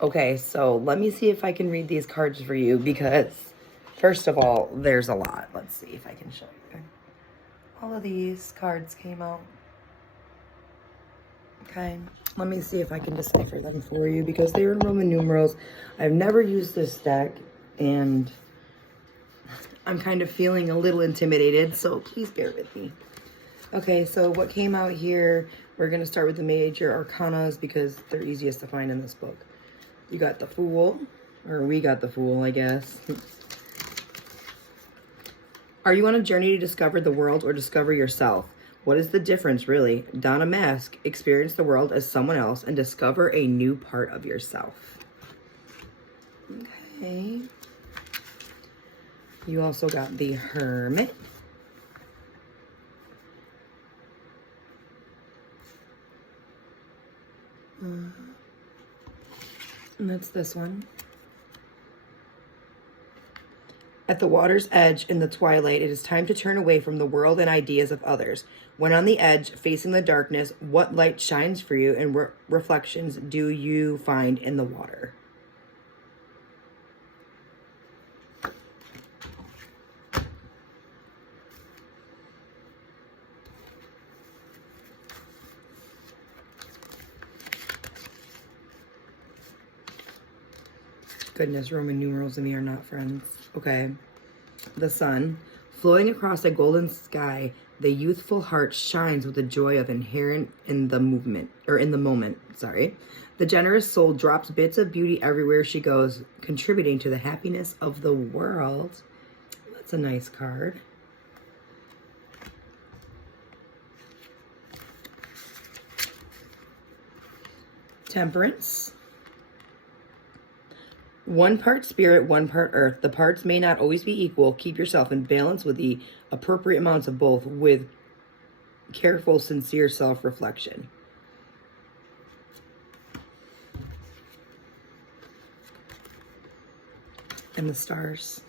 Okay, so let me see if I can read these cards for you because, first of all, there's a lot. Let's see if I can show you. All of these cards came out. Okay, let me see if I can decipher them for you because they're in Roman numerals. I've never used this deck, and I'm kind of feeling a little intimidated, so please bear with me. Okay, so what came out here, we're going to start with the major arcanas because they're easiest to find in this book. You got the Fool, or we got the Fool, I guess. Are you on a journey to discover the world or discover yourself? What is the difference, really? Don a mask, experience the world as someone else, and discover a new part of yourself. Okay. You also got the Hermit. And that's this one. At the water's edge in the twilight, it is time to turn away from the world and ideas of others. When on the edge, facing the darkness, what light shines for you and reflections do you find in the water? Goodness, Roman numerals and me are not friends. Okay. The sun. Flowing across a golden sky, the youthful heart shines with the joy of inherent in the movement, or in the moment, sorry. The generous soul drops bits of beauty everywhere she goes, contributing to the happiness of the world. That's a nice card. Temperance. One part spirit, one part earth. The parts may not always be equal. Keep yourself in balance with the appropriate amounts of both with careful, sincere self-reflection. And the stars.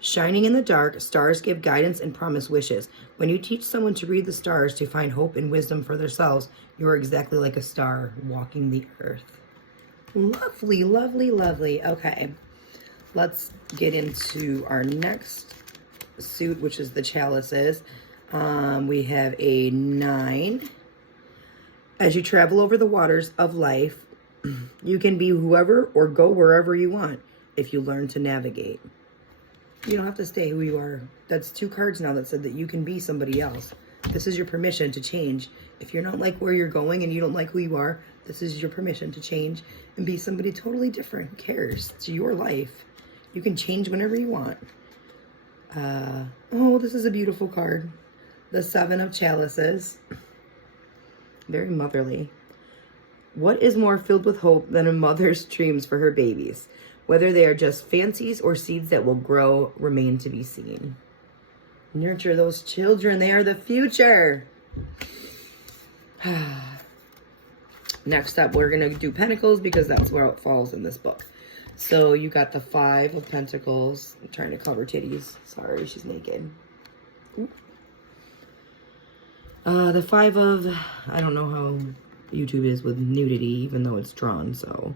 Shining in the dark, stars give guidance and promise wishes. When you teach someone to read the stars to find hope and wisdom for themselves, you are exactly like a star walking the earth. Lovely, lovely, lovely. Okay, let's get into our next suit, which is the chalices. We have a 9. As you travel over the waters of life, you can be whoever or go wherever you want if you learn to navigate. You don't have to stay who you are. That's 2 cards now that said that you can be somebody else. This is your permission to change. If you're not like where you're going and you don't like who you are, this is your permission to change and be somebody totally different. Who cares? It's your life. You can change whenever you want. Oh, this is a beautiful card. The 7 of Chalices. Very motherly. What is more filled with hope than a mother's dreams for her babies? Whether they are just fancies or seeds that will grow remain to be seen. Nurture those children. They are the future. Next up, we're going to do Pentacles because that's where it falls in this book. So you got the 5 of Pentacles. I'm trying to cover titties. Sorry, she's naked. The 5 of, I don't know how YouTube is with nudity, even though it's drawn, so.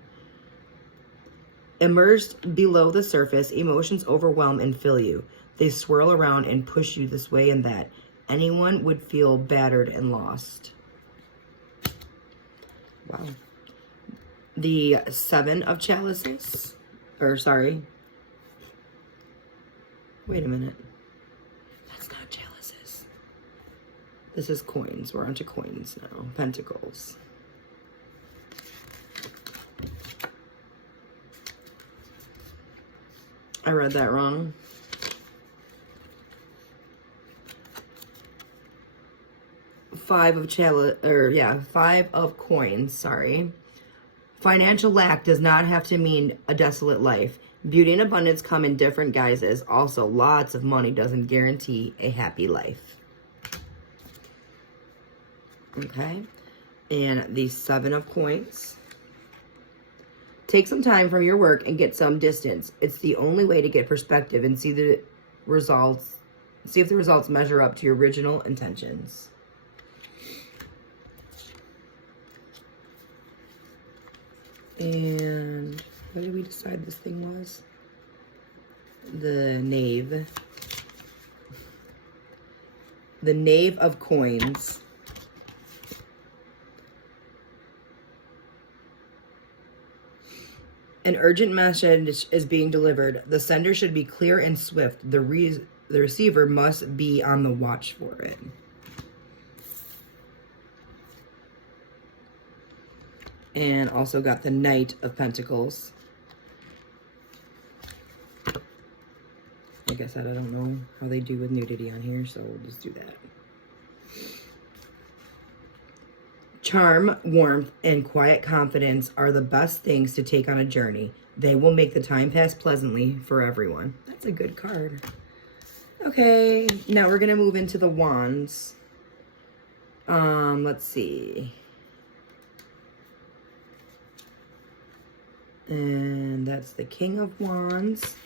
Immersed below the surface, emotions overwhelm and fill you. They swirl around and push you this way and that. Anyone would feel battered and lost. Wow. The 7 of Chalices. Or, sorry. Wait a minute. That's not Chalices. This is coins. We're onto coins now. Pentacles. I read that wrong. Five of coins, sorry. Financial lack does not have to mean a desolate life. Beauty and abundance come in different guises. Also, lots of money doesn't guarantee a happy life. Okay. And the 7 of coins. Take some time from your work and get some distance. It's the only way to get perspective and see if the results measure up to your original intentions. And what did we decide this thing was? The Knave. The Knave of Coins. An urgent message is being delivered. The sender should be clear and swift. The receiver must be on the watch for it. And also got the Knight of Pentacles. Like I said, I don't know how they do with nudity on here, so we'll just do that. Charm, warmth, and quiet confidence are the best things to take on a journey. They will make the time pass pleasantly for everyone. That's a good card. Okay, now we're going to move into the Wands. Let's see. And that's the King of Wands.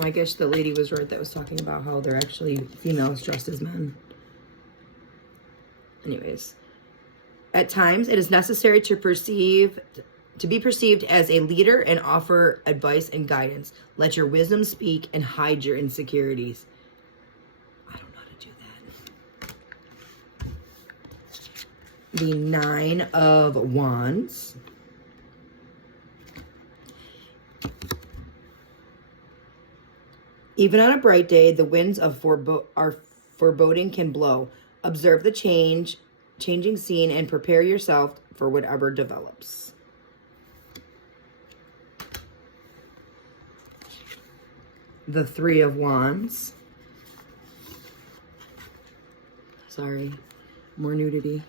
I guess the lady was right that was talking about how they're actually females dressed as men. Anyways, at times it is necessary to be perceived as a leader and offer advice and guidance. Let your wisdom speak and hide your insecurities. I don't know how to do that. The Nine of Wands. Even on a bright day, the winds of foreboding can blow. Observe the changing scene, and prepare yourself for whatever develops. The Three of Wands. Sorry, more nudity.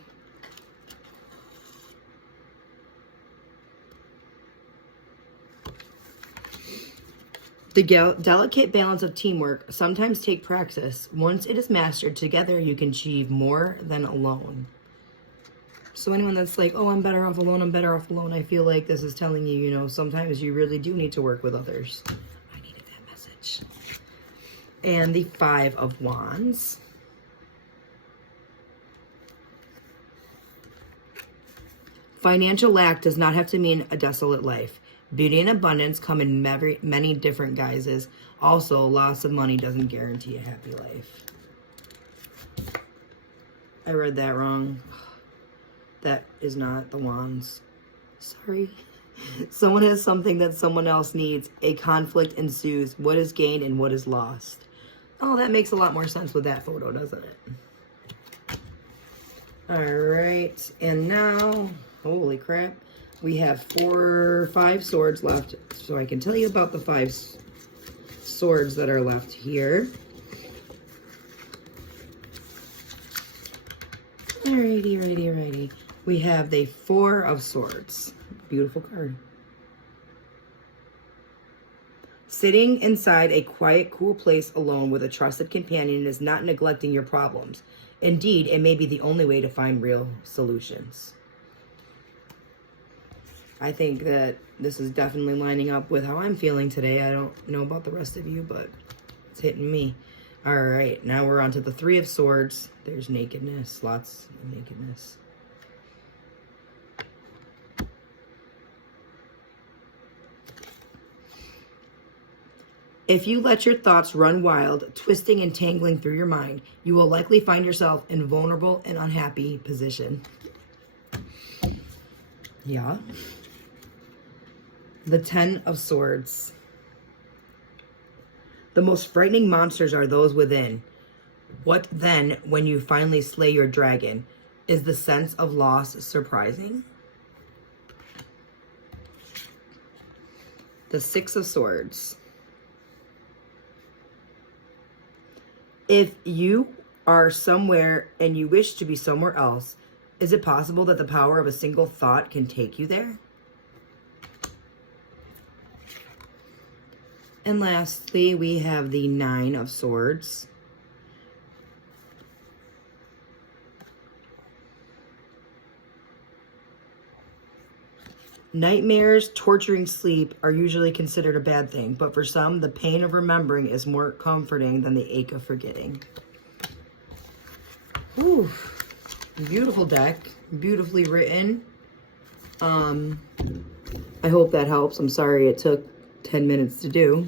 The delicate balance of teamwork sometimes take practice. Once it is mastered, together you can achieve more than alone. So anyone that's like, oh, I'm better off alone, I feel like this is telling you, you know, sometimes you really do need to work with others. I needed that message. And the Five of Wands. Financial lack does not have to mean a desolate life. Beauty and abundance come in many different guises. Also, loss of money doesn't guarantee a happy life. I read that wrong. That is not the Wands. Sorry. Someone has something that someone else needs. A conflict ensues. What is gained and what is lost? Oh, that makes a lot more sense with that photo, doesn't it? All right. And now, holy crap. We have 5 swords left, so I can tell you about the 5 swords that are left here. Alrighty. We have the 4 of Swords. Beautiful card. Sitting inside a quiet, cool place alone with a trusted companion is not neglecting your problems. Indeed, it may be the only way to find real solutions. I think that this is definitely lining up with how I'm feeling today. I don't know about the rest of you, but it's hitting me. All right, now we're on to the 3 of Swords. There's nakedness, lots of nakedness. If you let your thoughts run wild, twisting and tangling through your mind, you will likely find yourself in a vulnerable and unhappy position. Yeah. The 10 of Swords. The most frightening monsters are those within. What then when you finally slay your dragon? Is the sense of loss surprising? The 6 of Swords. If you are somewhere and you wish to be somewhere else, is it possible that the power of a single thought can take you there? And lastly, we have the 9 of Swords. Nightmares, torturing sleep are usually considered a bad thing, but for some, the pain of remembering is more comforting than the ache of forgetting. Ooh, beautiful deck, beautifully written. I hope that helps. I'm sorry it took 10 minutes to do.